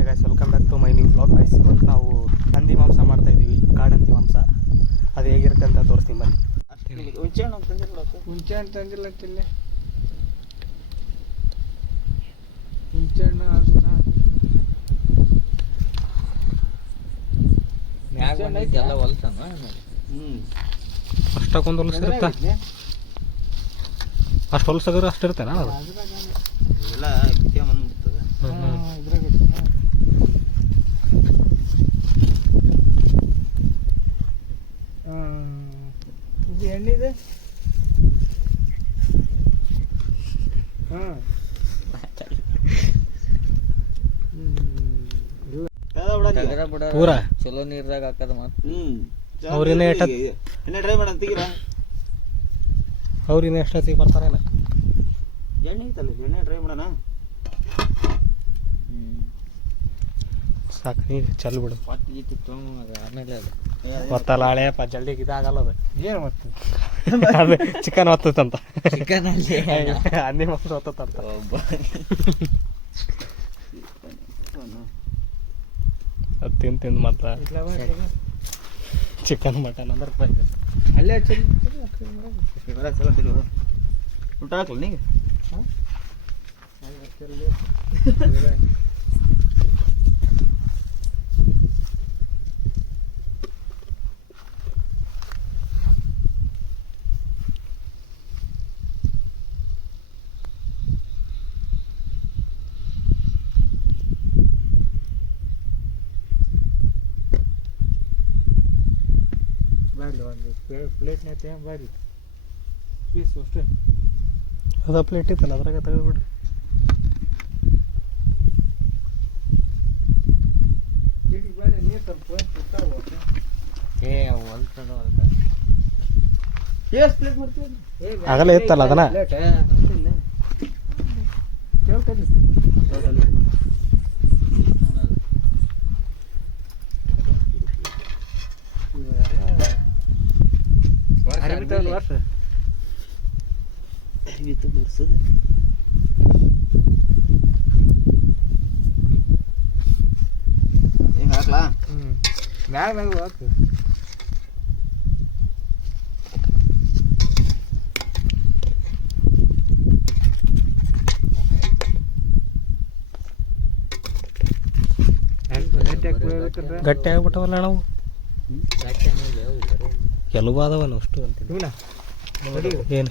ನಮಸ್ತೆ guys, welcome back to my new blog guys. ಇವತ್ತು ನಾವು ಹಂದಿ ಮಾಂಸ ಮಾಡ್ತಾಯಿದ್ದೀವಿ, ಕಾಡಂದಿ ಮಾಂಸ. ಅದು ಹೇಗಿರುತ್ತೆ ಅಂತ ತೋರಿಸ್ತೀನಿ ಬನ್ನಿ. ಹುಂಚೆ ಹಣ್ಣು ತಂದಿಲ್ಲ ಹುಂಚೆ ಹಣ್ಣು ತಂದಿಲ್ಲ ಅಂತಿಲ್ಲ. ಹುಂಚೆ ಹಣ್ಣು ಎಲ್ಲ ಹೊಲ್ಸನ. ಅಷ್ಟಕ್ಕೊಂದು ಹೊಲಸಿರುತ್ತಾ? ಅಷ್ಟು ಹೊಲಸಾಗ್ರೆ ಅಷ್ಟು ಇರ್ತೇನೆ ಅದು ಎಲ್ಲ ಬಂದ್ಬಿಡ್ತದೆ. ಇದ್ರಾಗ ಇದು ಎಣ್ಣಿದೆ. ಪೂರ ಚಲೋ ನೀರ್ದಾಗ ಹಾಕದ ಮಾತು. ಅವ್ರಿನ್ನ ಎಣ್ಣೆ ಡ್ರೈ ಮಾಡ ತೆಗಿರ. ಅವ್ರಿನ್ನ ಎಷ್ಟೊತ್ತಿಗೆ ಬರ್ತಾರೇನ? ಎಣ್ಣೆ ಐತಲ್ಲ, ಎಣ್ಣೆ ಡ್ರೈ ಮಾಡೋಣ. ಸಾಕು, ನೀರು ಚಲ್ ಬಿಡು. ಪಟ್ಟಿ ಗಿಟ್ಟಿತ್ತು ಆಮೇಲೆ ಅದು ಗೊತ್ತಲ್ಲ ಹಳೆಯಪ್ಪ, ಜಲ್ದಿಗೆ ಇದಾಗಲ್ಲ ಅದು. ಏನು ಮತ್ತೆ ಅದು ಚಿಕನ್ ಹೊತ್ತಂತ, ಚಿಕನ್ ಅಲ್ಲಿ ಹಂದಿ ಮಾಂಸ ಹೊತ್ತಂತ. ಅದು ತಿಂದು ಮಾತ್ರ ಚಿಕನ್ ಮಟನ್ ಅಂದ್ರೆ ಅಲ್ಲೇ ಊಟ ಹಾಕಲ್ಲ ನೀಗ. ಬಾರಿ ಒಂದು ಪ್ಲೇಟ್ನೈತೆ ಬಾರಿ ಪೀಸ್ ಅಷ್ಟೇ. ಅದು ಪ್ಲೇಟ್ ಇತ್ತಲ್ಲ, ಅದ್ರಾಗ ತೆಗೆದ್ಬಿಡ್ರಿ. ಇದಕ್ಕೆ ಬಾರಿ ನೀರು ಸ್ವಲ್ಪ ಎಷ್ಟು ಪ್ಲೇಟ್ ಮಾಡ್ತೀವಿ? ಆಗಲೇ ಇತ್ತಲ್ಲ ಅದನ್ನ. ವರ್ಷ ಹಿಂಗೆ ಹಾಕ್ಲಾ? ಮ್ಯಾಗ ಮ್ಯಾಗ ಹಾಕು. ಗಟ್ಟಿ ಆಗ್ಬಿಟ್ಟವಲ್ಲ ನಾವು, ಕೆಲವು ಅದಾವಲ್ಲ ಅಷ್ಟು ಅಂತೀನಿ. ಏನು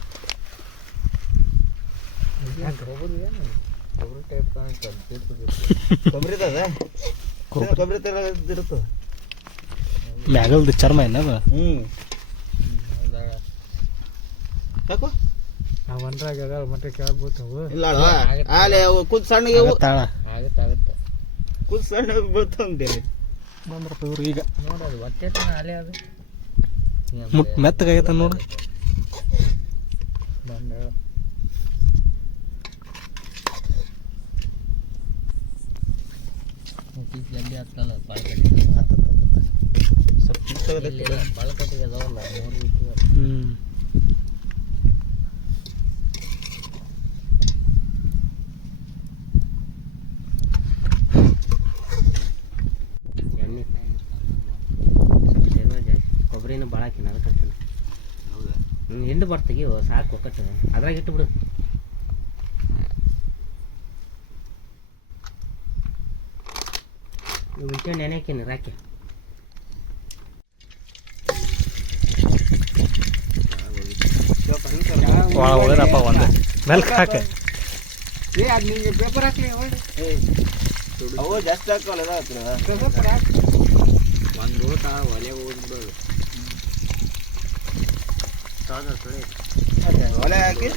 ಕೊಬ್ಬರಿ ತರ ಇರುತ್ತೆ. ಮ್ಯಾಗಲ್ದು ಚರ್ಮ ಏನದ? ಯಾಕೋ ಒಂದ್ರಾಗ ಅದಾವ ಮತ್ತೆ ಕೇಳ್ಬೋತಾವು. ಇಲ್ಲ ಆಲೆ ಕುದ್ ಸಣ್ಣಗೆ ತಾಳ ಆಗುತ್ತೆ. ಕುದ್ ಸಣ್ಣ ಬೀಳ್ತಾವ ಅಂತೇಳಿ ಬಂದ್ರಪ್ಪ ಇವ್ರು. ಈಗ ನೋಡೋದು ಹೊಟ್ಟೆ ಅಲೆ ಅದು ಮೆತ್ತಗಾಗೈತ ನೋಡು. ಜಲ್ದಿ ಹತ್ತಲ್ಲ ಬಾಳಕಟ್ಟಿಗೆ ಅದಾವಲ್ಲ. ಕೊಬ್ಬರಿನ ಭಾಳ ಹಾಕಿನ ಅದಕ್ಕೆ ಹಿಂಡು ಬರ್ತೀವಿ ಸಾಕು ಒಕ್ಕಟ್ಟು ಅದ್ರಾಗ ಇಟ್ಟು ಬಿಡು. ಹುಂಚೆ ನೆನೆ ಹಾಕಿನಿ ರಾಕಿ. ಭಾಳ ಒಳ್ಳೇದಪ್ಪ. ಒಂದು ಮೆಲ್ಕ್ ಹಾಕಿ. ಅದು ನಿಂಗೆ ಪೇಪರ್ ಹಾಕಲಿ ಅವು ಜಾಸ್ತಿ ಹಾಕಲ್ಲ. ಪೇಪರ್ ಹಾಕಿ ಒಂದು ಊಟ ಒಲೆ ಹೋಗ್ಬಿಡೋದು. ಒಲೆ ಹಾಕಿ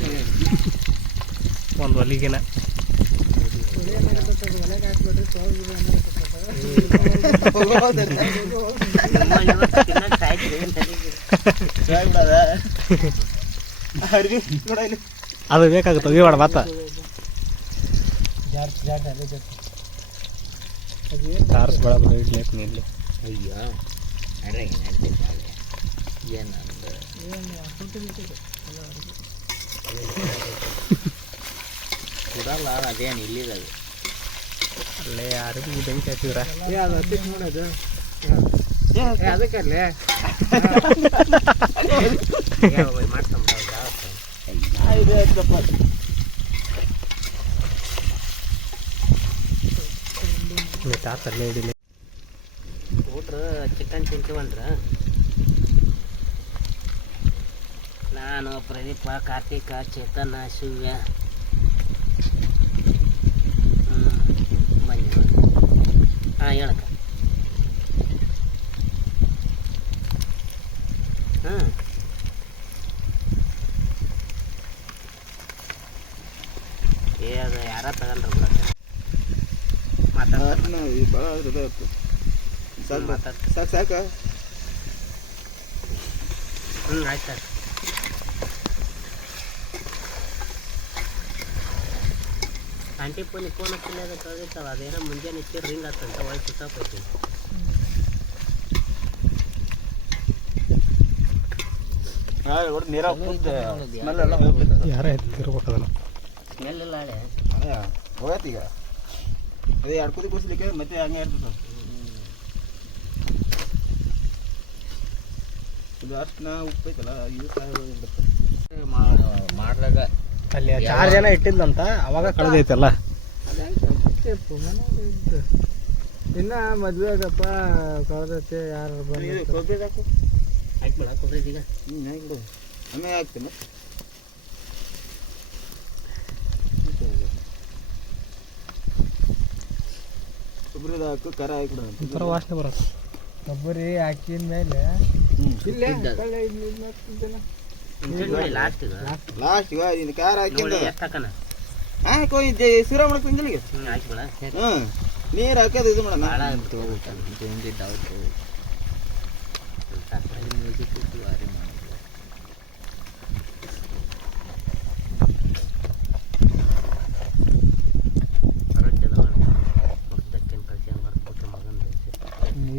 ಒಂದು ಒಲಿಗೆನ ಒಲೆಗೆ ಹಾಕ್ಬಿಟ್ರೆ ಅದು ಬೇಕಾಗುತ್ತೆ. ಹೋಗಿವಾಡ ಮಾತ ಕಾರ್ಸ್ ಬೇಡ ಬಿಡು, ಇಡ್ಲಿಕ್ಕೆ ನೀಡ್ಲಿ. ಅಯ್ಯ ಕೊಡಲ್ಲ, ಅದೇನು ಇಲ್ಲಿದೆ ಅದು. ಅಲ್ಲೇ ಯಾರು ಬೆಂಕಿ ಹಚ್ಚಿದ್ರ ಏ ಅದು ಹತ್ತಿಕ್ ನೋಡೋದು ಏ ಅದಕ್ಕಲ್ಲೇ ತಾತಲ್ಲೇ ಹಿಡಿಲಿ ಊಟ್ರ ಚಿಕನ್ ತಿಂತೀವಂದ್ರ ನಾನು ಪ್ರದೀಪ ಕಾರ್ತಿಕ ಚೇತನ ಶಿವ್ಯ ಬನ್ನಿ ಹಾಂ ಹೇಳಕ್ಕ ಹಾಂ ಏ ಅದು ಯಾರ ತಗೊಂಡ್ರ ಬಿಡಕ್ಕ ಸಾಕು ಸಾಕು ಆಯ್ತು ಸರ್ ಆಂಟಿ ಫೋನ್ ಹಚ್ಚಿಲ್ಲ ತೊಳೆದಿರ್ತಾವ ಅದೇನೋ ಮುಂಜಾನೆ ಹಚ್ಚಿರ ರಿಂಗ್ ಆಗ್ತಂತ ಒಳಗೆ ಸ್ವಿಚ್ ಆಫ್ ಐತಿ ಯಾರ ಎತ್ತಿರ್ಬೇಕು ಅದನ್ನು ಸ್ಮೆಲ್ ಇಲ್ಲ ಹಳೆ ಹೋಗತ್ತೆ ಈಗ ಅದೇ ಎರಡು ಕುದಿ ಕುದಿಸ್ಲಿಕ್ಕೆ ಮತ್ತೆ ಹಂಗೆ ಇರ್ತದೆ ಇದು ಅಷ್ಟು ಉಪ್ಪು ಐತಲ್ಲ ಇದು ಮಾಡ್ದಾಗ ಅಲ್ಲಿ 4 ಜನ ಇಟ್ಟಿದ್ದಂತ ಅವಾಗ ಕಳೆದೈತಲ್ಲ ಇನ್ನ ಮದ್ವೆ ಆಗಪ್ಪ ಕಳ್ದೈತೆ ಯಾರು ಬಂದು ಕೊಬ್ಬರಿ ಹಾಕು ಹಾಕ್ಬಿಡ ಕೊಬ್ಬರಿ ಈಗ ಹಾಕ್ಬಿಡು ಆಮೇಲೆ ಹಾಕ್ತೀನಿ ಕೊಬ್ಬರಿ ಹಾಕು ಖಾರ ಹಾಕ್ಬಿಡು ಒಂಥರ ವಾಸನೆ ಬರುತ್ತೆ ಕೊಬ್ಬರಿ ಹಾಕಿದ ಮೇಲೆ ಇಲ್ಲೇ ಕಳ್ಳ ಇದ್ನ ಲಾಸ್ಟ್ ಲಾಸ್ಟ್ ಇವಾಗ ನೀನು ಖಾರ ಹಾಕಿಂದ ಎಷ್ಟು ಹಾಕಣ ಹಾಕೋ ಸಿರ ಮಾಡಕ್ಕೆ ಹಿಂದಿಲಿಗೆ ಹಾಕ್ಬಿಡ ಹ್ಞೂ ನೀರು ಹಾಕೋದು ಇದು ಮಾಡೋಣ ಭಾಳ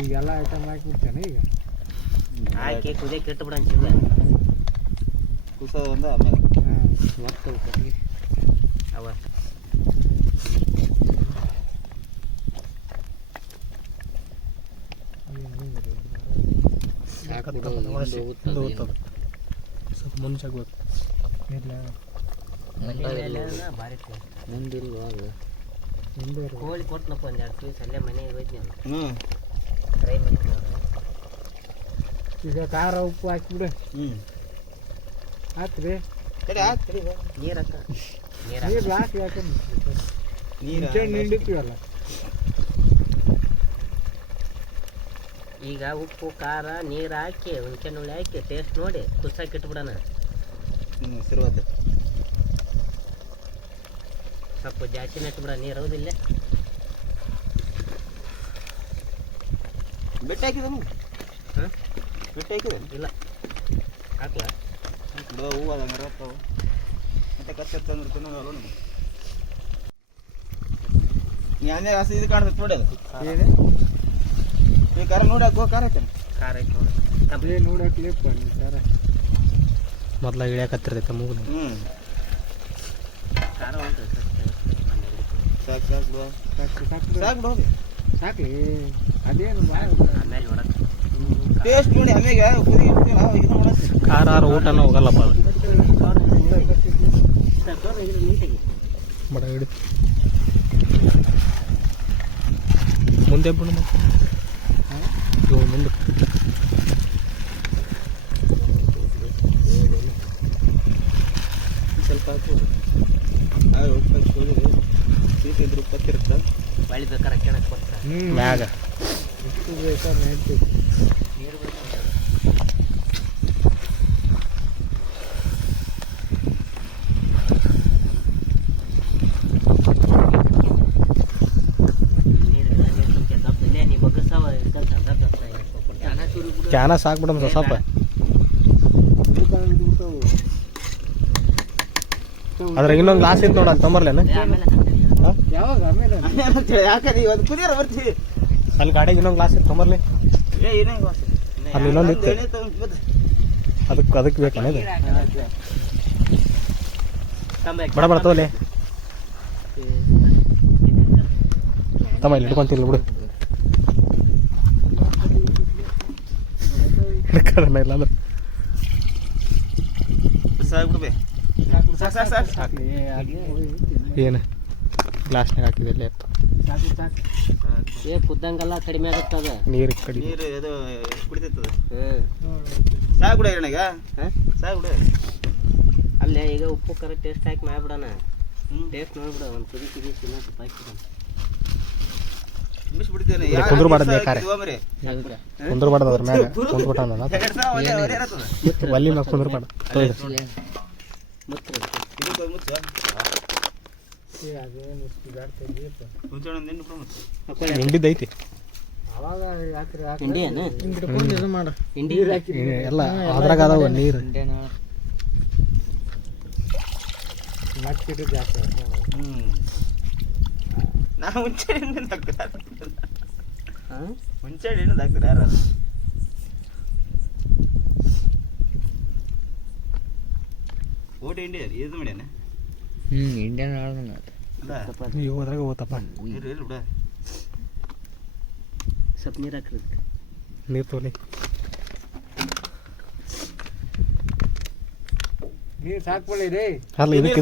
ಈಗೆಲ್ಲ ಐಟಮ್ ಹಾಕ್ಬಿಡ್ತೇನೆ ಈಗ ಹಾಕಿ ಕುದಿಯ ಕೆಟ್ಟು ಬಿಡ ಅಂಚಿಲ್ಲ ಕುಸ ಒಂದು ಆಮೇಲೆ ಅವ ಸ್ವಲ್ಪ ಮುಂಚಾಗ್ಬೇಕು ಭಾರಿ ಮುಂದೆ ಕೋಳಿ ಕೊಟ್ಟನಪ್ಪ ಒಂದು 2 ಪೀಸ್ ಅಲ್ಲೇ ಮನೆಗೆ ಹೋಯ್ತು ನಾನು ಹ್ಞೂ ಫ್ರೈ ಮಾಡ್ತೀನಿ ಈಗ ಖಾರ ಉಪ್ಪು ಹಾಕಿಬಿಡು ಹಾಕ್ರಿ ಸರಿ ಹಾಕ್ರಿ ನೀರು ಹಾಕ ನೀರು ಹಾಕಿ ಯಾಕಂದ್ರೆ ನೀರು ಹಿಂಡಿರ್ತೀವಲ್ಲ ಈಗ ಉಪ್ಪು ಖಾರ ನೀರು ಹಾಕಿ ಹುಣ್ಸೆಹಣ್ಣು ಹಾಕಿ ಟೇಸ್ಟ್ ನೋಡಿ ಕುಸಾಕಿ ಇಟ್ಬಿಡೋಣ ಹ್ಞೂ ಸಿರುವದ್ದು ಸ್ವಲ್ಪ ಜಾಸ್ತಿನೇ ಇಟ್ಬಿಡ ನೀರು ಹೌದಿಲ್ಲ ಬೆಟ್ಟ ಹಾಕಿದನು ಹಾಂ ಬೆಟ್ಟ ಹಾಕಿದೆ ಇಲ್ಲ ಹಾಕ್ಲಾ ಬಿಡು ಹೂವು ಅದಂಗೆ ಇರ್ತಾವೆ ಮತ್ತೆ ಕಚ್ಚ ತಂದ್ರೆ ತಿನ್ನೋದಲ್ಲ ನೀವು ನೀ ಅಂದೇ ಹಸಿ ಇದು ಕಾಣ್ತೈತೆ ನೋಡಿ ಅದು ಏನು ಈ ಖಾರ ನೋಡಿ ಹಾಕೋ ಖಾರ ಹಾಕ್ತಾನೆ ಖಾರ ಐತೆ ನೋಡಿ ಕಂಪ್ಲೇ ನೋಡಕ್ಲಿಪ್ಪ ಖಾರ ಮೊದ್ಲ ಇಳಿಯಾಕತ್ತಿರ್ತೈತೆ ಮೂಗು ಹ್ಞೂ ಖಾರ ಉಂಟು ಸಾಕು ಸಾಕು ಬಿಡು ಸಾಕು ಸಾಕು ಸಾಕು ಬಿಡು ಸಾಕ್ಲಿ ಅದೇನು ಭಾಳ ಆಮೇಲೆ ನೋಡಕ್ಕೆ ಟೇಸ್ಟ್ ನೋಡಿ ಆಮೇಲೆ ಕುದಿ ಇದು ಮಾಡೋದು ಖಾರ ಊಟನ ಹೋಗಲ್ಲಪ್ಪ ಅದು ನೀಟಾಗಿ ಬಡ ಹಿಡಿ ಮುಂದೆ ಬಿಡು ಮತ್ತೆ ಇವು ಮುಂದೆ ಸ್ವಲ್ಪ ಹಾಕು ಉಪ್ಪು ಹೋಗಿದೆ ಸೀಟ್ ಇದ್ರೆ ಉಪ್ಪು ಹತ್ತಿರುತ್ತೆ ಬಳಿ ಬೇಕಾರೆ ಕೆಣಕ್ಕೆ ಕೊಡ್ತಾರೆ ಮ್ಯಾಗ ಎಷ್ಟು ಬೇಕಾದ್ರೆ ಹೇಳ್ತೀವಿ ನೀರು ಬೇಕು ನೀ ಬಗ್ಗಸಾವ ಕ್ಯಾನ ಸಾಕ್ಬಿಡಮ್ ಸ್ವಲ್ಪ ಅದ್ರಾಗ ಇನ್ನೊಂದು ಗ್ಲಾಸ್ ಇತ್ತು ನೋಡ ತೊಂಬರ್ಲೇನ ಆಮೇಲೆ ಯಾವಾಗ ಆಮೇಲೆ ಯಾಕಂದ್ರೆ ಇವತ್ತು ಕುದಿಯಾರ ಬರ್ತೀವಿ ಅಲ್ಲಿ ಗಾಡಿಗೆ ಇನ್ನೊಂದು ಗ್ಲಾಸ್ ಇತ್ತು ತೊಂಬರ್ಲಿ ಏ ಏನೇ ಅಲ್ಲಿ ಇನ್ನೊಂದು ಇತ್ತು ಅದಕ್ಕೆ ಬೇಕೇನ ಇದು ಬಡ ಬಡ ತೋಲೆ ತಮ್ಮ ಇಲ್ಲಿ ಇಟ್ಕೊಂತಿಲ್ಲ ಬಿಡು ಹಿಡ್ಕೊಳ್ಳೋಣ ಇಲ್ಲ ಅಂದ್ರೆ ಸಾಕ್ಬಿಡ್ಬೇ ಸಾಕು ಏನು ಗ್ಲಾಸ್ನಾಗ ಹಾಕಿದಲ್ಲಿ ಏ ಕುದ್ದಂಗೆಲ್ಲ ಕಡಿಮೆ ಆಗುತ್ತದ ನೀರು ಕಡಿ ನೀರು ಅದು ಕುಡಿತೈತದ ಸಾಕು ಬಿಡ ಈಗ ಸಾಕು ಬಿಡ ಅಲ್ಲೇ ಈಗ ಉಪ್ಪು ಖಾರ ಟೇಸ್ಟ್ ಹಾಕಿ ಮಾಡ್ಬಿಡೋಣ ಟೇಸ್ಟ್ ನೋಡ್ಬಿಡ ಒಂದು ಕುದಿ ಇನ್ನೊಂದು ಸ್ವಲ್ಪ ಹಾಕಿಬಿಡೋಣ ತುಂಬಿಸ್ಬಿಡ್ತೇನೆ ಕುಂದ್ರು ಮಾಡದೆ ಕಾರೆ ಕುಂದ್ರು ಮಾಡದ ಅದ್ರ ಮ್ಯಾಗ ಕುಂದ್ಬಿಟ್ಟ ಒಲ್ಲಿ ಮ್ಯಾಗ ಕುಂದ್ರು ಮಾಡ ಹಿಂಡಿದ್ದೈತಿ ಹಿಂಡಿ ಎಲ್ಲ ಅದ್ರಾಗ ಅದಾವ ನೀರು ನಾ ಮುಂಚೆ ಮುಂಚೆ ಹಾಕ್ತಾರೆ ಯಾರು ಓಟ್ ಇಂಡಿಯಾ ಇದು ಮಾಡ್ಯಾನ ಇಂಡಿಯನ್ ಅಲ್ಲ ನೀವು ಅದ್ರಾಗ ಹೋತಪ್ಪ ನೀರು ಇಲ್ಲ ಬಿಡ ಸ್ವಲ್ಪ ನೀರು ಹಾಕ್ರಿ ನೀರು ತೋಲಿ ನೀರು ಸಾಕ್ಕೊಳ್ಳಿ ರೀ ಅಲ್ಲ ಇದಕ್ಕೆ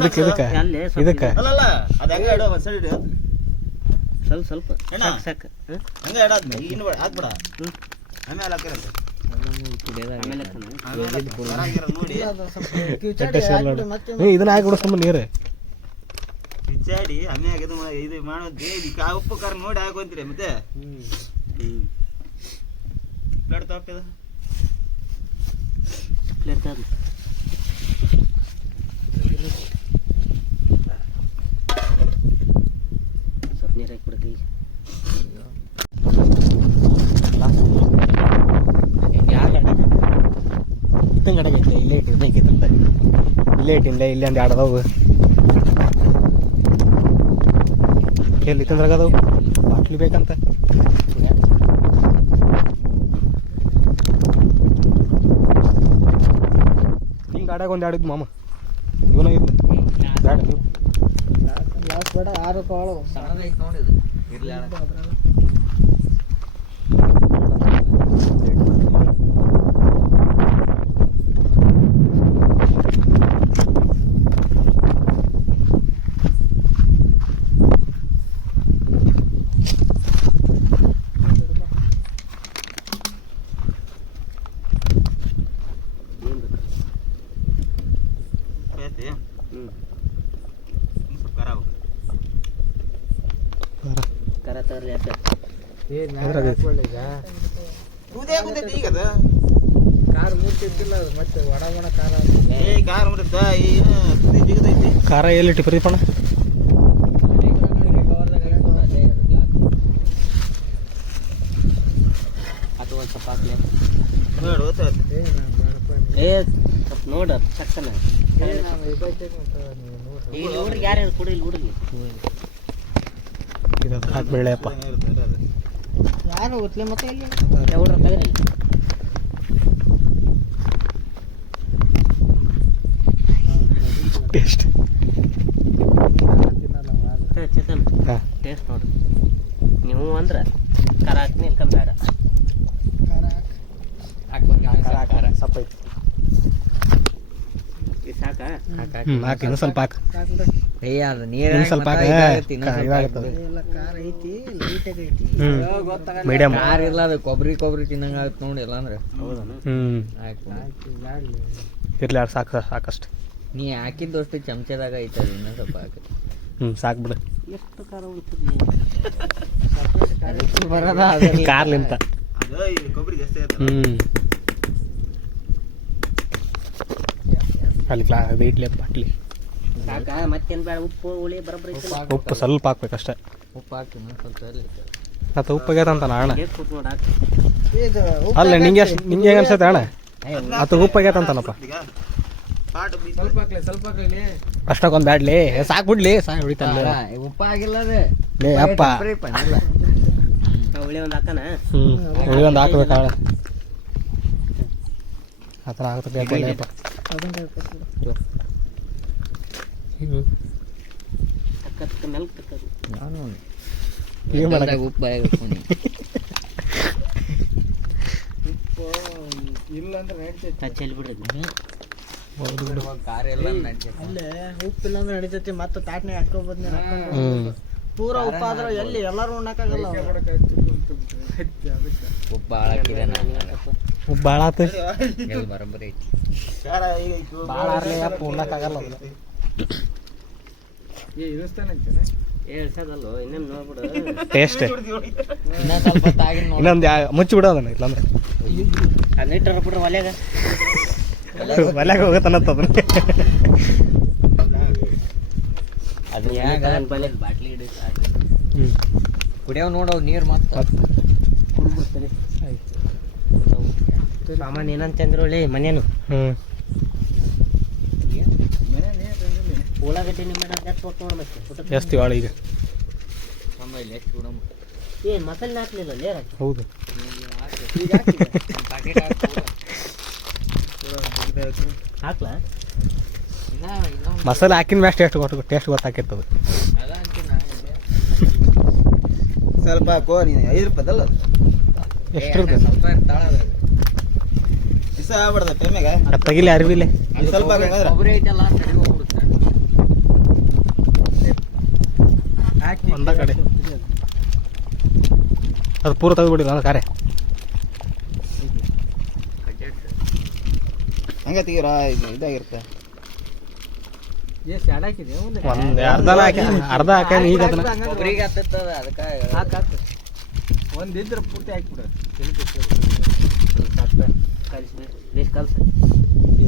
ಅಲ್ಲೇ ಇದಕ್ಕೆ ಅಲ್ಲಲ್ಲ ಅದು ಹೆಂಗ ಇಡೋ ಒಂದು ಸೈಡ್ ಸ್ವಲ್ಪ ಸ್ವಲ್ಪ ಏನ? ಸಾಕು ಹಂಗ ಇಡಾದ್ಮೇಲೆ ಇನ್ನು ಹಾಕ್ಬಿಡ ಆಮೇಲೆ ಹಾಕಿರಂತೆ ಆಮೇಲೆ ನೋಡಿ ಇದನ್ನ ಹಾಕಿಬಿಡು ಸುಮ್ಮನೆ ನೀರು ಬಿಚ್ಚಾಡಿ ಆಮ್ಯಾಗ ಇದು ಮಾಡೋದು ಉಪ್ಪು ಖಾರ ನೋಡಿ ಹಾಕೊಂತೀರಿ ಮತ್ತೆ ಪ್ಲೇಟ್ ತಗೋದ ಪ್ಲೇಟ್ ಅದು ಸ್ವಲ್ಪ ನೀರು ಹಾಕ್ಬಿಡ್ತೀವಿ ಕಡೆಗೆ ಐತೆ ಇಲ್ಲೇ ಇಟ್ಟಿದ್ದಂತ ಇಲ್ಲೇ ಇಟ್ಟಿಲ್ಲ ಇಲ್ಲೇ ಒಂದು ಎರಡು ಅದಾವು ಎಲ್ಲಿ ತಂದ್ರಾಗ ಅದಾವು ಬಾಟ್ಲಿ ಬೇಕಂತ ಹಿಂಗೆ ಗಾಡ್ಯಾಗ ಒಂದು ಎರಡು ಇದ್ದು ಮಾಮ ಇವನ ಇಲ್ಲ ಬೇಡ ನೀವು ಬೇಡ 6 ಕಾಳು ನೋಡಿದ್ದು ಇರ್ಲಿ ಖಾರ ತಗರ್ಲಿ ಅಷ್ಟೇ ಈಗ ಅದು ಕಾರ್ ಮುಟ್ಟಿರ್ತಿಲ್ಲ ಅದು ಮತ್ತೆ ಒಣ ಖಾರ ಖಾರ ಮುರಿತ ಏನು ಕುದಿ ಜಿಗದೈತಿ ಖಾರ ಎಲ್ಲಿಟ್ಟು ಪ್ರದೀಪಣ್ಣ ಅದು ಒಂದು ಸ್ವಲ್ಪ ಹಾಕ್ಲಿ ನೋಡು ಏ ಸ್ವಲ್ಪ ನೋಡು ತಕ್ಷಣ ಈಗ ಹುಡುಗಿ ಯಾರು ಕೊಡಿ ಇಲ್ಲಿ ಹುಡುಗಿ ಇದು ಹಾಕ್ಬೇಳೆಯಪ್ಪ ಯಾರು ಒತ್ಲೆ ಮತ್ತೆ ಇಲ್ಲಿ ಹುಡುಗ್ರು ತೆಗ್ರಿ ಟೇಸ್ಟ್ ಚೇತನ್ ಹಾಂ ಟೇಸ್ಟ್ ನೋಡು ನೀವು ಅಂದ್ರೆ ಖಾರ ಹಾಕ್ನಿ ಇಲ್ಕ ಬೇಡ ಸಪ್ಪ ಐತಿ ಇದು ಸಾಕಾ ಹಾಕಿ ಇನ್ನೂ ಸ್ವಲ್ಪ ಹಾಕು ಅದು ಇನ್ನೂ ಸ್ವಲ್ಪ ಹಾಕ ಇದಾಗುತ್ತದೆ ಖಾರ ಐತಿ ಲೈಟಾಗಿ ಐತಿ ಮೀಡಿಯಮ್ ಖಾರ ಇಲ್ಲ ಅದು ಕೊಬ್ಬರಿ ತಿನ್ನಂಗ ಆಗುತ್ತೆ ನೋಡಿ ಇಲ್ಲ ಅಂದ್ರೆ ಆಯ್ತು ಇರ್ಲಿ ಯಾರು ಸಾಕಷ್ಟು ನೀ ಹಾಕಿದ್ದಷ್ಟು ಚಮಚದಾಗ ಐತೆ ಅದು ಇನ್ನೂ ಸ್ವಲ್ಪ ಹಾಕಿ ಸಾಕು ಬಿಡು ಎಷ್ಟು ಖಾರ ಉಳಿತದೆ ಬರೋದ ಕಾರ್ಲಿಂತ ಅದು ಇದು ಕೊಬ್ಬರಿ ಜಾಸ್ತಿ ಆಯ್ತು ಅಲ್ಲಿ ಅದು ಇಡ್ಲಿ ಬಾಟ್ಲಿ ಸಾಕಾ ಮತ್ತೇನು ಬೇಡ ಉಪ್ಪು ಹುಳಿ ಬರೋಬ್ಬರಿ ಉಪ್ಪು ಸ್ವಲ್ಪ ಹಾಕ್ಬೇಕಷ್ಟೇ ಉಪ್ಪು ಹಾಕಿ ಸ್ವಲ್ಪ ಮತ್ತು ಉಪ್ಪು ಆಗ್ಯದಂತ ಅಣ್ಣ ಎಷ್ಟು ಉಪ್ಪು ನೋಡಾಕ ಅಲ್ಲ ನಿಂಗೆ ಹೆಂಗೆ ಅನ್ಸತ್ತೆ ಅಣ್ಣ ಅದು ಉಪ್ಪು ಆಗ್ಯದಂತನಪ್ಪ ಈಗ ಪಾಟ್ ಸ್ವಲ್ಪ ಹಾಕ್ಲಿ ಅಷ್ಟಕ್ಕೊಂದು ಬ್ಯಾಡ್ಲಿ ಸಾಕು ಬಿಡ್ಲಿ ಸಾಕು ಹೊಡಿತಾನೆ ಉಪ್ಪು ಆಗಿಲ್ಲ ಅದು ಲೇ ಅಪ್ಪ ಹುಳಿ ಒಂದು ಹಾಕನ ಹುಳಿ ಒಂದು ಹಾಕ್ಬೇಕು ಆಳ ಆ ಥರ ಆಗುತ್ತೆ ಬೇಕಲ್ಲಪ್ಪ ತಕ್ಕ ಮೆಲ್ಕ್ ತಕ್ಕದು ನಾನು ಏನು ಮಾಡಕ್ಕೆ ಉಪ್ಪು ಬಾಯಾಗ ಹಾಕ್ಕೊಂಡು ಉಪ್ಪು ಇಲ್ಲ ಅಂದ್ರೆ ನಡೀತೈತೆ ಚೆಲ್ಲಿ ಬಿಡ್ರಿ ಹೌದು ಬಿಡು. ಖಾರ ಎಲ್ಲ ನಡೀತೈತೆ ಅಲ್ಲೇ ಉಪ್ಪಿಲ್ಲ ಅಂದ್ರೆ ನಡೀತೈತಿ ಮತ್ತೆ ತಾಟ್ನಾಗ ಹಾಕೋಬೋದು ಹ್ಞೂ ಪೂರ ಉಪ್ಪಾದ್ರೆ ಎಲ್ಲಿ ಎಲ್ಲರೂ ಉಣ್ಣಕ್ಕಾಗಲ್ಲ ಉಪ್ಪು ಭಾಳ ಹಾಕಿದೆ ನಾನು ಉಪ್ಪು ಭಾಳ ಆತು ಎಲ್ಲಿ ಬರೋಬ್ಬರಿ ಐತಿ ಖಾರ ಈಗ ಇಕ್ಕು. ಭಾಳ ಆರ್ಲಿ ಅಪ್ಪ ಉಣ್ಣಕ್ಕಾಗಲ್ಲ ಅದು. ಹೇಳ್ಸದಲ್ಲೋ ಇನ್ನೇನು ನೋಡ್ಬಿಡು ಟೇಸ್ಟ್ ಇನ್ನೂ ಸ್ವಲ್ಪ ತಾಗಿನ ನೋಡಿ ಇನ್ನೊಂದು ಮುಚ್ಚಿ ಬಿಡು ಅದನ್ನ ಇಲ್ಲಾಂದ್ರೆ ನೀಟರ ಬಿಡ್ರಿ ಒಲೆಗ ಒಲ್ಯಾಗ ಹೋಗತ್ತನ್ನತ್ತದ ಅದು ಯಾಗ ನನ್ನ ಬಲೆ ಬಾಟ್ಲಿ ಹಿಡಿ ಹ್ಞೂ ಕುಡಿಯವ್ ನೋಡವ್ ನೀರು ಮತ್ತೆ ಕುಡ್ಬಿಡ್ತೀನಿ ಸಾಮಾನು ಏನಂತಂದ್ರು ಒಳ್ಳೆ ಮನೇನು ಹ್ಞೂ ಉಳ್ಳಾಗಡ್ಡಿ ನಿಮ್ಮ ಕೊಟ್ಟು ನೋಡಿ ಮತ್ತೆ ಊಟಕ್ಕೆ. ಜಾಸ್ತಿ ಭಾಳ ಈಗ ಆಮೇಲೆ ಎಷ್ಟು ಬಿಡಮ್ಮ ಏನ್ ಮಸಾಲೆ ಹಾಕ್ಲಿಲ್ಲ ಲೇ ಹೌದು ಪ್ಯಾಕೆಟ್ ಹಾಕ್ಲಾ ಇನ್ನೂ ಮಸಾಲೆ ಹಾಕಿನ ಮ್ಯಾಸ್ ಟೇಸ್ಟ್ ಗೊತ್ತಾಕಿರ್ತದೆ ಅದ ಅಂತೀನಿ ನಾನು ಸ್ವಲ್ಪ ಹಾಕೋ ನೀನು 5 ರೂಪಾಯಿದಲ್ಲ ಎಷ್ಟು ಇರ್ತದೆ ಸ್ವಲ್ಪ ಇರ್ತಾಳ ಇಸ ಆಗ್ಬಿಡ್ದ ಟೈಮ್ಯಾಗ ಅದು ತೆಗಿಲಿ ಅರಿವಿಲೆ ಅದು ಸ್ವಲ್ಪ ಹಾಕಂದ್ರೆ ಕೊಬ್ಬರಿ ಐತಲ್ಲ ತಡಿ ಹೋಗ್ಬಿಡುತ್ತೆ ಒಂದ ಕಡೆ ಅದು ಪೂರ ತೆಗೆದುಬಿಡಿಲ್ಲ ಅಂದ್ರೆ ಕಾರ್ಯ ಹಂಗೆ ತೆಗೀರ ಇದು ಇದಾಗಿರುತ್ತೆ ಎಷ್ಟು ಎರಡು ಹಾಕಿದೆ ಒಂದು ಅರ್ಧ ಹಾಕ ಈಗ ಅದನ್ನ ಕೊಬ್ಬರಿಗೆ ಹತ್ತದ ಅದಕ್ಕೆ ಹಾಕಾಕ ಒಂದಿದ್ರೆ ಪೂರ್ತಿ ಹಾಕ್ಬಿಡು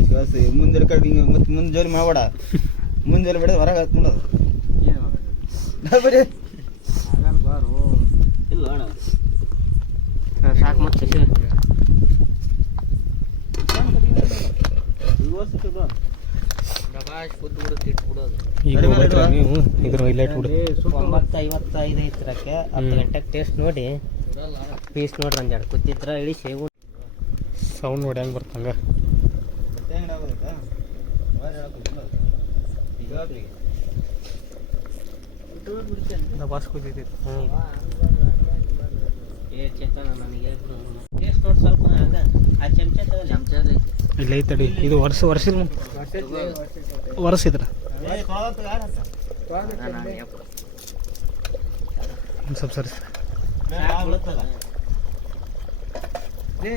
ಕಲಿಸಿ ಮುಂದೆ ಹಿಡ್ಕೊಂಡು ಹಿಂಗೆ ಮತ್ತೆ ಮುಂದೆ ಜೋರಿ ಮಾಡಬೇಡ ಮುಂದೆ ಜೋರಿ ಬಿಡೋದು ಹೊರಗೆ ಹಾಕಿ ನೋಡೋದು ಆಗಲ್ಲ ಬಾರು ಇಲ್ಲ ಅಣ್ಣ ಸಾಕು ಮತ್ತೆ ಪ್ರಕಾಶ್ ಕುದ್ದು ಬಿಡುತ್ತೆ ಇಟ್ಬಿಡೋದು ಈಗ ಹೋಗ್ಬಿಟ್ರೆ ನೀವು ಇದ್ರ ಇಲ್ಲ ಇಟ್ಬಿಡು 9:55 ಐತ್ರಕ್ಕೆ 10 ಗಂಟೆಗೆ ಟೇಸ್ಟ್ ನೋಡಿ ಪೀಸ್ ನೋಡ್ರಿ ಒಂದೆರಡು ಕುತ್ತಿದ್ರ ಇಳಿಸಿ ಸೌಂಡ್ ನೋಡಿ ಹೆಂಗೆ ಬರ್ತಂಗ ದಬಾಸ್ ಕೂತಿತ್ತು ಏ ಚೇತನ ನನಗೆ ಹೇಳ್ಬಿಡು ಟೇಸ್ಟ್ ನೋಡಿ ಸ್ವಲ್ಪ ಹಂಗ ಆ ಚಮಚ ತಗೊಳ್ಳಿ ಚಮಚದ ಇಲ್ಲ ಐತಡಿ ಇದು ವರ್ಷಿಲ್ಲ ವರ್ಷಿದ್ರ ಒಂದು ಸ್ವಲ್ಪ ಸರಿ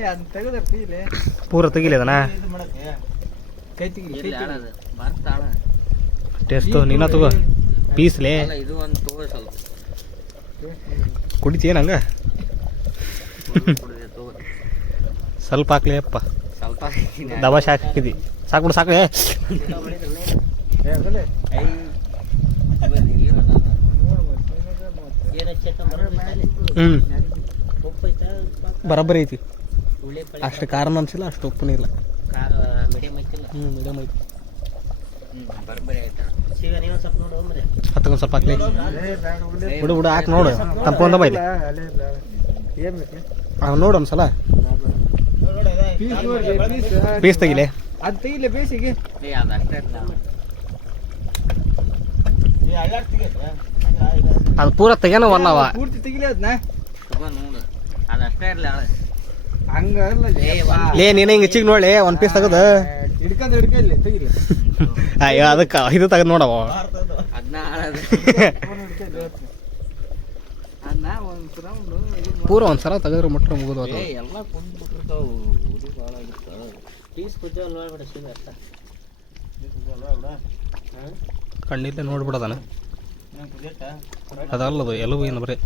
ಅದನ್ನ ತೆಗೆದ್ರೆ ಪೀಲೆ ಪೂರ ತೆಗಿಲಿ ಅದನ್ನ ಕೈ ತೆಗಿ ಇಲ್ಲಿ ಆಡೋದು ಬರ್ತಾಳ ಟೇಸ್ಟು ನೀನ ತಗೋ ಪೀಸ್ಲೇ ಅಲ್ಲ ಇದು ಒಂದು ತಗೋ ಸ್ವಲ್ಪ ಕುಡಿತೀಯೇನು ಹಂಗೆ ಕುಡಿದೆ ತಗೋ ಸ್ವಲ್ಪ ಹಾಕ್ಲಿ ಅಪ್ಪ ಸ್ವಲ್ಪ ಹಾಕಿದ್ದೀನಿ. ದಬಾಶ್ ಹಾಕಿದಿ ಸಾಕ್ಬಿಡು ಸಾಕ್ಲೆ ಐ ಬನ್ನಿ, ಏನು ನಾನು ಏನು ಚೇತನ ಬರೋದು ಹ್ಞೂ ಉಪ್ಪು ಐತಾ ಬರೋಬ್ಬರಿ ಐತಿ ಉಳ್ಳಿ ಪಳ್ಳಿ ಅಷ್ಟು ಖಾರನೂ ಅನ್ಸಿಲ್ಲ ಅಷ್ಟು ಉಪ್ಪುನೂ ಇಲ್ಲ ಖಾರ ಮೀಡಿಯಮ್ ಐತಿಲ್ಲ ಮೀಡಿಯಮ್ ಐತಿ ಬರ್ಬರಿ ಆಯ್ತಾ ಈಗ ನೀವು ಸ್ವಲ್ಪ ನೋಡು ಮರೆ ಹತ್ತಗೊಂದು ಸ್ವಲ್ಪ ಹಾಕ್ಲಿ ಬಿಡು ಬಿಡು ಹಾಕಿ ನೋಡು ತಂಪೊಂದ ಬೈಲಿ ಏನ್ ಬೇಕು ನೋಡು ಒಂದು ಸಲ ಪೀಸ್ ನೋಡಿ ಪೀಸ್ ಪೀಸ್ ತೆಗಿಲೆ ಅದು ತೆಗಿಲೆ ಬೇಸಿಗೆ ಏ ಅದು ಅಷ್ಟೇ ಇರಲ್ಲ ಅದು ಪೂರ ತೆಗ್ಯಾನ ಒನ್ನವ ಪೂರ್ತಿ ತೆಗಿಲೆ ಅದನ್ನ ತಗೋ ನೋಡು ಅದು ಅಷ್ಟೇ ಇರಲಿ ಆಳ ಹಂಗಲ್ಲ ಲೇ ನೀನು ಹಿಂಗೆ ಚಿಕ್ಕ ನೋಡ್ಲಿ ಒಂದು ಪೀಸ್ ತೆಗೆದು ಹಿಡ್ಕಲ್ಲಿ ತೆಗಿಲಿ ಅಯ್ಯೋ ಅದಕ್ಕೆ ಇದು ತೆಗೆದು ನೋಡವ ಅದನ್ನ ಆಳದು ಅದನ್ನ ಒಂದು ರೌಂಡು ಪೂರ ಒಂದು ಸಲ ತೆಗೆದ್ರೆ ಮುಟ್ರೆ ಮುಗಿದು ಏ ಎಲ್ಲ ಕುಂದ್ಬಿಟ್ಟಿರ್ತಾವು ಉರಿ ಭಾಳ ಆಗಿರ್ತಾವ ಪೀಸ್ ಕುದ್ದಲ್ಲಿ ನೋಡ್ಬಿಡ ಸೀದ ಅಷ್ಟ ಕಣ್ಣಿಲ್ಲೇ ನೋಡ್ಬಿಡೋದಾನ ಅದಲ್ಲದು ಎಲ್ಲವೂ ಏನು ಬರೀ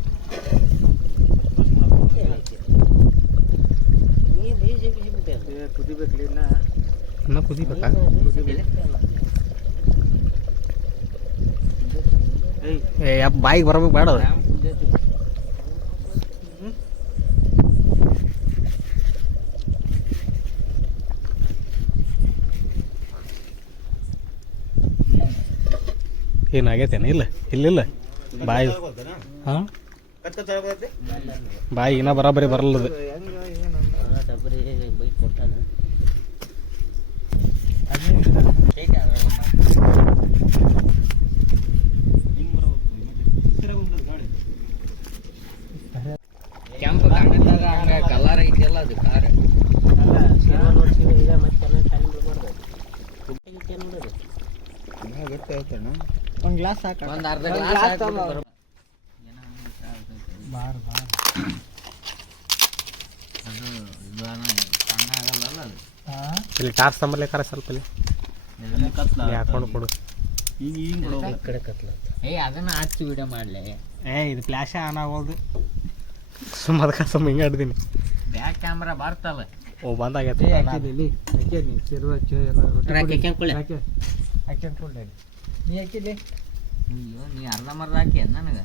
ನೀ ಬೇಯಿಸಿ ಬಿಟ್ಟೆ ಕುದಿಬೇಕಲ್ಲ ಇನ್ನ ಇನ್ನೂ ಕುದಿಬೇಕಾ ಏ ಯಪ್ಪ ಬಾಯಿಗೆ ಬರ್ಬೇಕು ಬೇಡ ಅದು. ಏನಾಗೈತೇನ ಇಲ್ಲ ಇಲ್ಲಿಲ್ಲ ಬಾಯಿ ಹಾಂ ಬಾಯಿ ಇನ್ನೂ ಬರಾಬರಿ ಬರಲ್ಲದು ಡಬ್ರಿ ಬೈಕ್ ಕೊಟ್ಟಾನ ಕಲರ್ ಐತಿಲ್ಲ ಅದು ಕಾರ್ ಅಲ್ಲ ಸಿನಿಮಾ ನೋಡಿ ಸಿನಿಮಾ ಈಗ ಮತ್ತೆ ಎಲ್ಲ ಟೈಮ್ ಬಿಡ್ಬಾರ್ದು ಗುಟ್ಟಿಗೆ ನೋಡೋದು ಗೊತ್ತಾಯ್ತಣ್ಣ ಒಂದು ಗ್ಲಾಸ್ ಸಾಕ ಒಂದು ಅರ್ಧ ಗ್ಲಾಸ್ ಬಾರ್ ಬಾರ್ ಅದು ಸಣ್ಣ ಆಗಲ್ಲ ಅದು ಇಲ್ಲಿ ಟಾರ್ಚ್ ತಮ್ಮಲ್ಲಿ ಕಾರ ಸ್ವಲ್ಪ ಇಲ್ಲಿ ನೀ ಹಾಕೊಂಡು ಕೊಡು ಈಗ ಈ ಕಡೆ ಕತ್ಲ ಅದನ್ನ ಹಚ್ಚಿ ವಿಡಿಯೋ ಮಾಡ್ಲಿ ಇದು ಫ್ಲ್ಯಾಶೇ ಆನ್ ಆಗೋದು ಸುಮ್ಮ ಅದಕ್ಕೆ ಸುಮ್ಮ ಹಿಂಗೆ ಹಿಡ್ದೀನಿ ಬ್ಯಾಕ್ ಕ್ಯಾಮ್ರಾ ಬರ್ತಲ್ಲ ಓ ಬಂದಾಗೈತೆ ಹಾಕಿದ್ದೀನಿ ಹಾಕಿ ಸಿರುವ ಎಲ್ಲ ಹಾಕ್ಯಾಂಕೊಳ್ಳೆ ಹಾಕ್ಕೊಂಡ್ಕೊಳ್ಳಿ ನೀ ಹಾಕಿದ್ದೆ ಅಯ್ಯೋ ನೀ ಅರ್ಧ ಮರ್ಧ ಹಾಕಿ ನನಗೆ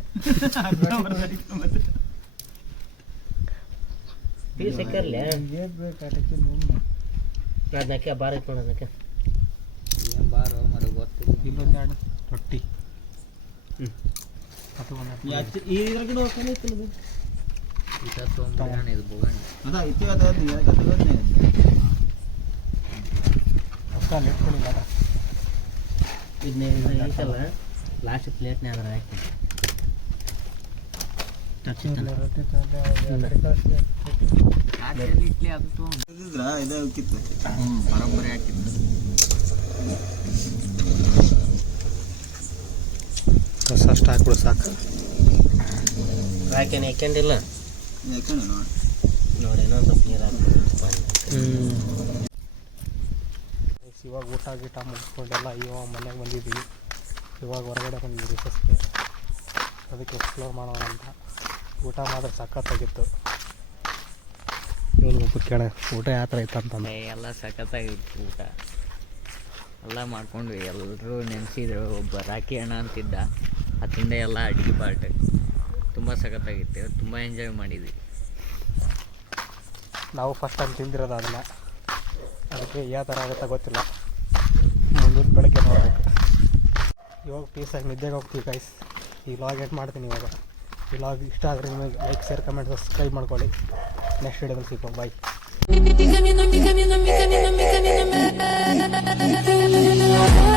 ಪೀಸ್ ಹಾಕ್ಯಾರ್ಲೆ ಏನು ಬೇಕು ಅದಕ್ಕೆ ನೋವು ಅದಕ್ಕೆ ಬಾರ್ ಐತೆ ನೋಡೋದಕ್ಕೆ ಏನು ಬಾರೋ ಮರ ಗೊತ್ತಿಲ್ಲ ಇಲ್ಲೊಂದು ಎರಡು ರೊಟ್ಟಿ ಅದು ಒಂದು ಇದು ತೊಗೊಂಡ್ಬಿಡೋಣ ಇದು ಬೋಗಣಿ ಅದ ಇತ್ತಿ ಅಷ್ಟ ಅಲ್ಲಿ ಇಟ್ಕೊಂಡಿಲ್ಲ ಅದ ಇದನ್ನ ಐತಲ್ಲ ಲಾಸ್ಟ್ ಪ್ಲೇಟ್ನೇ ಅದ್ರ ಹಾಕಿ ರೊಟ್ಟಿ ತಂದೆ ಇಡ್ಲಿ ಅದು ತೊಗೊಂಡು ಇದು ಕಿತ್ತು ಬರೋಬ್ಬರಿ ಹಾಕಿದ್ದು ಕಸ ಅಷ್ಟು ಹಾಕ್ಬಿಡು ಸಾಕು ಹಾಕೇನೆ ಹಾಕ್ಯಂಡಿಲ್ಲ ಯಾಕಂದ್ರೆ ನೋಡಿ ನೋಡಿ ಇನ್ನೊಂದು ಸ್ವಲ್ಪ ನೀರು ಹಾಕ್ಬಿಡು ಇವಾಗ ಊಟ ಗೀಟ ಮುಗಿಸ್ಕೊಂಡೆಲ್ಲ ಇವಾಗ ಮನೆಗೆ ಬಂದಿದ್ದೀವಿ ಇವಾಗ ಹೊರಗಡೆ ಬಂದಿದ್ದೀವಿ ರಿಸಸ್ಗೆ ಅದಕ್ಕೆ ಎಕ್ಸ್ಪ್ಲೋರ್ ಮಾಡೋಣ ಅಂತ ಊಟ ಮಾತ್ರ ಸಖತ್ತಾಗಿತ್ತು ಇವನು ಒಬ್ಬ ಕೇಳ ಊಟ ಯಾವ ಥರ ಇತ್ತು ಅಂತಂದು ಎಲ್ಲ ಸಖತ್ತಾಗಿತ್ತು ಊಟ ಎಲ್ಲ ಮಾಡ್ಕೊಂಡ್ವಿ ಎಲ್ಲರೂ ನೆನೆಸಿದ್ರು ಒಬ್ಬ ರಾಕಿ ಅಣ್ಣ ಅಂತಿದ್ದ ಅದರಿಂದ ಎಲ್ಲ ಅಡುಗೆ ಪಾರ್ಟ್ ತುಂಬ ಸಖತ್ತಾಗಿತ್ತು ತುಂಬ ಎಂಜಾಯ್ ಮಾಡಿದ್ವಿ ನಾವು ಫಸ್ಟ್ ಟೈಮ್ ತಿಂದಿರೋದು ಅದನ್ನು ಅದಕ್ಕೆ ಯಾವ ಥರ ಆಗುತ್ತಾ ಗೊತ್ತಿಲ್ಲ ಮುಂದಿನ ಬೆಳಗ್ಗೆ ನೋಡಬೇಕು ಇವಾಗ ಪೀಸಾಗಿ ನಿದ್ದೆಗೆ ಹೋಗ್ತೀವಿ ಗೈಸ್ ಈ ವ್ಲಾಗ್ ಎಂಡ್ ಮಾಡ್ತೀನಿ ಇವಾಗ ಈ ವ್ಲಾಗ್ ಇಷ್ಟ ಆದರೆ ನಿಮಗೆ ಲೈಕ್ ಶೇರ್ ಕಮೆಂಟ್ ಸಬ್ಸ್ಕ್ರೈಬ್ ಮಾಡ್ಕೊಳ್ಳಿ ನೆಕ್ಸ್ಟ್ ವಿಡಿಯೋದಲ್ಲಿ ಸಿಗೋಣ ಬಾಯ್ Mi camino, mi camino, mi camino, mi camino, mi camino.